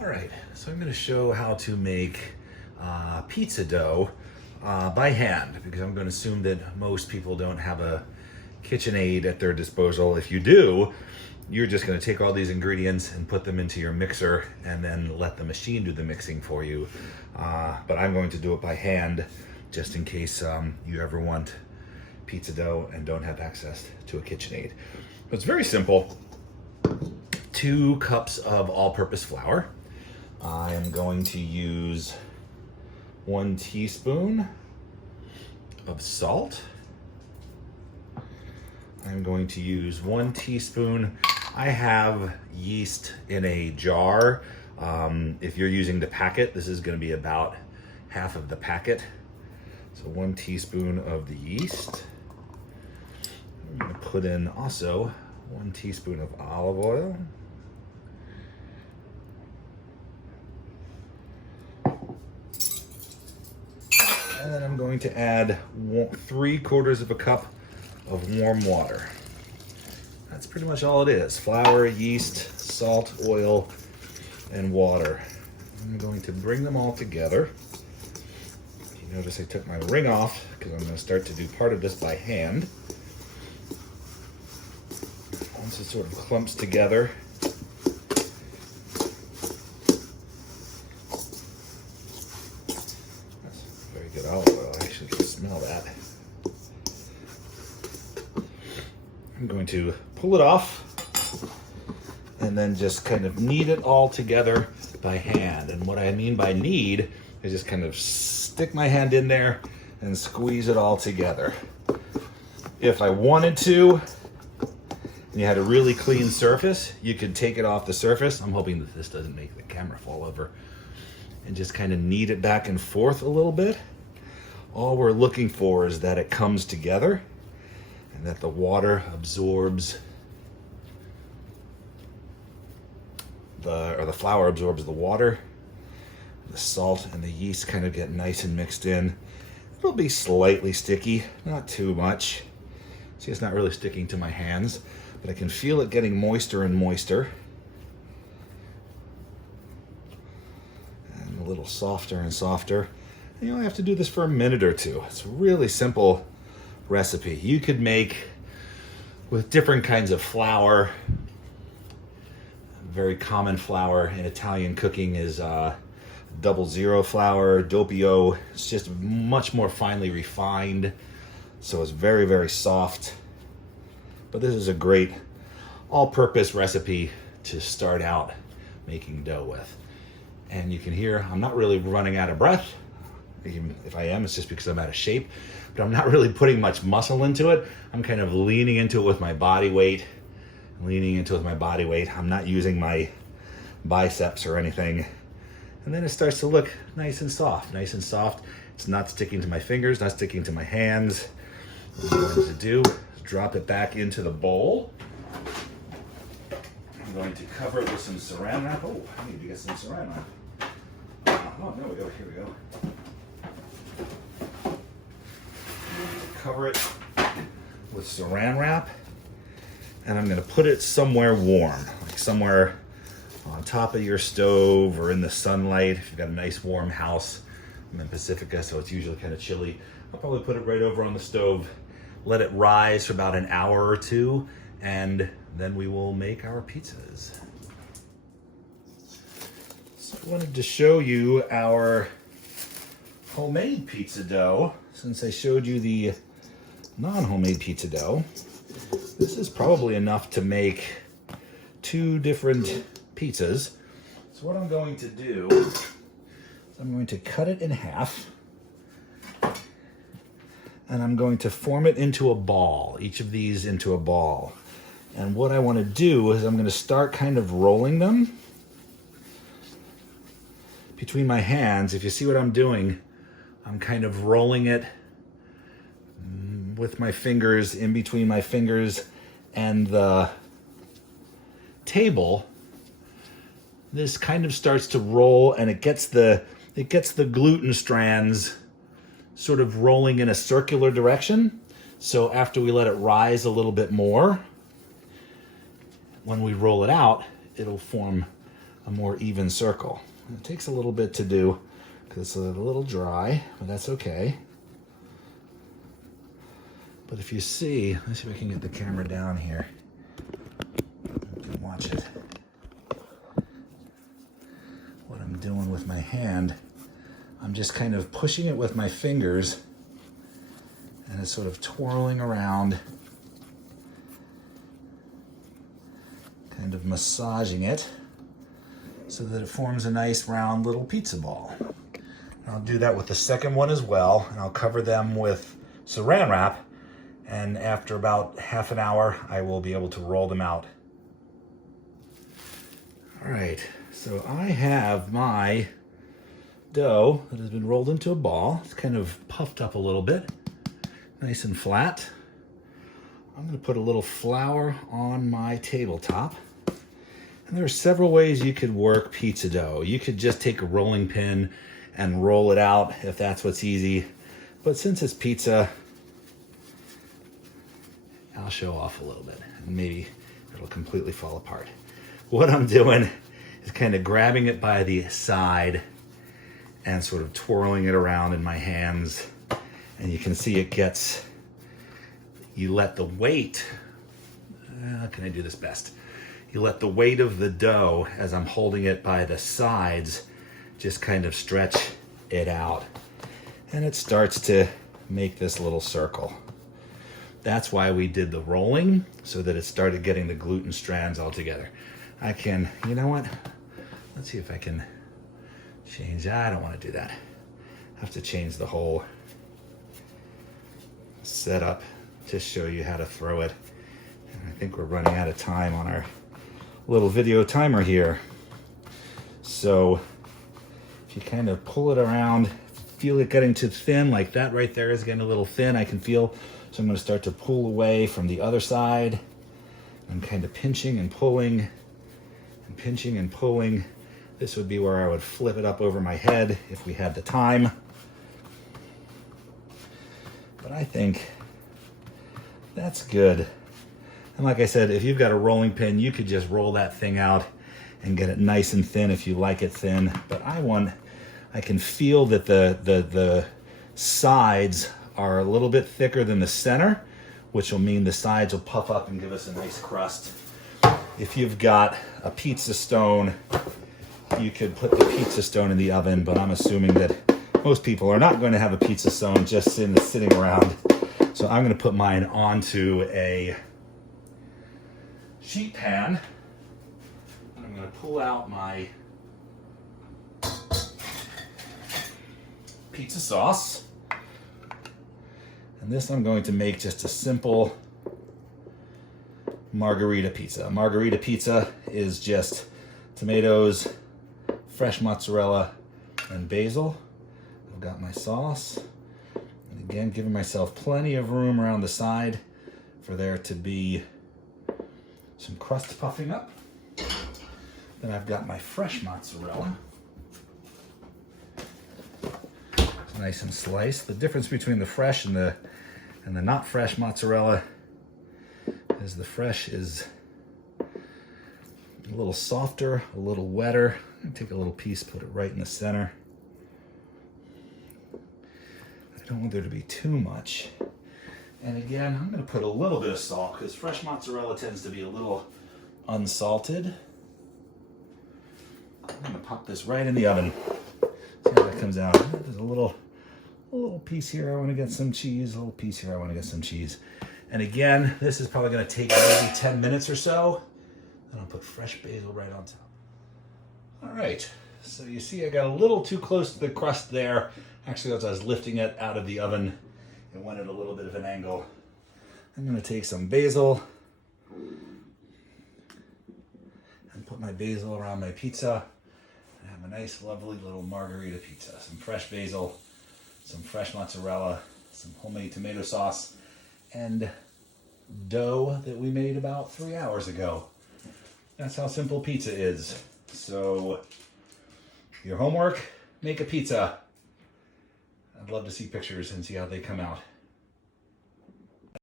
All right, so I'm going to show how to make pizza dough by hand, because I'm going to assume that most people don't have a KitchenAid at their disposal. If you do, you're just going to take all these ingredients and put them into your mixer and then let the machine do the mixing for you. But I'm going to do it by hand just in case you ever want pizza dough and don't have access to a KitchenAid. But it's very simple. 2 cups of all-purpose flour. I am going to use 1 teaspoon of salt. I'm going to use 1 teaspoon. I have yeast in a jar. If you're using the packet, this is going to be about half of the packet. So 1 teaspoon of the yeast. I'm going to put in also 1 teaspoon of olive oil. And then I'm going to add 3/4 of a cup of warm water. That's pretty much all it is. Flour, yeast, salt, oil, and water. I'm going to bring them all together. You notice I took my ring off because I'm going to start to do part of this by hand. Once it sort of clumps together, very good olive oil. I actually can smell that. I'm going to pull it off and then just kind of knead it all together by hand. And what I mean by knead is just kind of stick my hand in there and squeeze it all together. If I wanted to, and you had a really clean surface, you could take it off the surface. I'm hoping that this doesn't make the camera fall over. And just kind of knead it back and forth a little bit. All we're looking for is that it comes together and that the water absorbs the flour absorbs the water. The salt and the yeast kind of get nice and mixed in. It'll be slightly sticky, not too much. See, it's not really sticking to my hands, but I can feel it getting moister and moister. And a little softer and softer. And you only have to do this for a minute or two. It's a really simple recipe. You could make with different kinds of flour. Very common flour in Italian cooking is 00 flour, doppio. It's just much more finely refined, so it's very, very soft. But this is a great all-purpose recipe to start out making dough with. And you can hear I'm not really running out of breath. Even if I am, it's just because I'm out of shape. But I'm not really putting much muscle into it. I'm kind of leaning into it with my body weight. I'm not using my biceps or anything. And then it starts to look nice and soft. It's not sticking to my fingers, not sticking to my hands. What I'm going to do is drop it back into the bowl. I'm going to cover it with some saran wrap. Oh, I need to get some saran wrap. Oh, there we go, here we go. Cover it with saran wrap. And I'm going to put it somewhere warm, like somewhere on top of your stove or in the sunlight. If you've got a nice warm house. I'm in Pacifica, so it's usually kind of chilly. I'll probably put it right over on the stove, let it rise for about an hour or two, and then we will make our pizzas. So I wanted to show you our homemade pizza dough. Since I showed you the non-homemade pizza dough, this is probably enough to make 2 different pizzas. So what I'm going to do is I'm going to cut it in half, and I'm going to form it into a ball, each of these into a ball. And what I want to do is I'm going to start kind of rolling them between my hands. If you see what I'm doing, I'm kind of rolling it with my fingers, in between my fingers and the table. This kind of starts to roll, and it gets the gluten strands sort of rolling in a circular direction. So after we let it rise a little bit more, when we roll it out, it'll form a more even circle. It takes a little bit to do because it's a little dry, but that's okay. But if you see, let's see if I can get the camera down here. You can watch it. What I'm doing with my hand, I'm just kind of pushing it with my fingers and it's sort of twirling around, kind of massaging it so that it forms a nice round little pizza ball. And I'll do that with the second one as well, and I'll cover them with saran wrap, and after about half an hour, I will be able to roll them out. All right, so I have my dough that has been rolled into a ball. It's kind of puffed up a little bit, nice and flat. I'm gonna put a little flour on my tabletop. And there are several ways you could work pizza dough. You could just take a rolling pin and roll it out if that's what's easy. But since it's pizza, I'll show off a little bit and maybe it'll completely fall apart. What I'm doing is kind of grabbing it by the side and sort of twirling it around in my hands. And you can see it gets, you let the weight, how can I do this best? You let the weight of the dough, as I'm holding it by the sides, just kind of stretch it out. And it starts to make this little circle. That's why we did the rolling, so that it started getting the gluten strands all together. I can, you know what? Let's see if I can change. I don't want to do that. I have to change the whole setup to show you how to throw it. And I think we're running out of time on our little video timer here. So if you kind of pull it around, feel it getting too thin, like that right there is getting a little thin, I can feel. So I'm going to start to pull away from the other side. I'm kind of pinching and pulling and pinching and pulling. This would be where I would flip it up over my head if we had the time. But I think that's good. And like I said, if you've got a rolling pin, you could just roll that thing out and get it nice and thin if you like it thin. But I can feel that the sides are a little bit thicker than the center, which will mean the sides will puff up and give us a nice crust. If you've got a pizza stone, you could put the pizza stone in the oven, but I'm assuming that most people are not going to have a pizza stone just sitting around. So I'm going to put mine onto a sheet pan. And I'm going to pull out my pizza sauce. And this I'm going to make just a simple margarita pizza. Margarita pizza is just tomatoes, fresh mozzarella, and basil. I've got my sauce. And again, giving myself plenty of room around the side for there to be some crust puffing up. Then I've got my fresh mozzarella. It's nice and sliced. The difference between the fresh and the not fresh mozzarella is the fresh is a little softer, a little wetter. I'm gonna take a little piece, put it right in the center. I don't want there to be too much. And again, I'm gonna put a little bit of salt because fresh mozzarella tends to be a little unsalted. I'm gonna pop this right in the oven. See how that comes out. There's a little piece here I want to get some cheese, a little piece here I want to get some cheese. And again, this is probably going to take maybe 10 minutes or so. And I'll put fresh basil right on top. All right, so you see I got a little too close to the crust there. Actually, as I was lifting it out of the oven, it went at a little bit of an angle. I'm going to take some basil and put my basil around my pizza and have a nice, lovely little margarita pizza. Some fresh basil, some fresh mozzarella, some homemade tomato sauce, and dough that we made about 3 hours ago. That's how simple pizza is. So, your homework, make a pizza. I'd love to see pictures and see how they come out.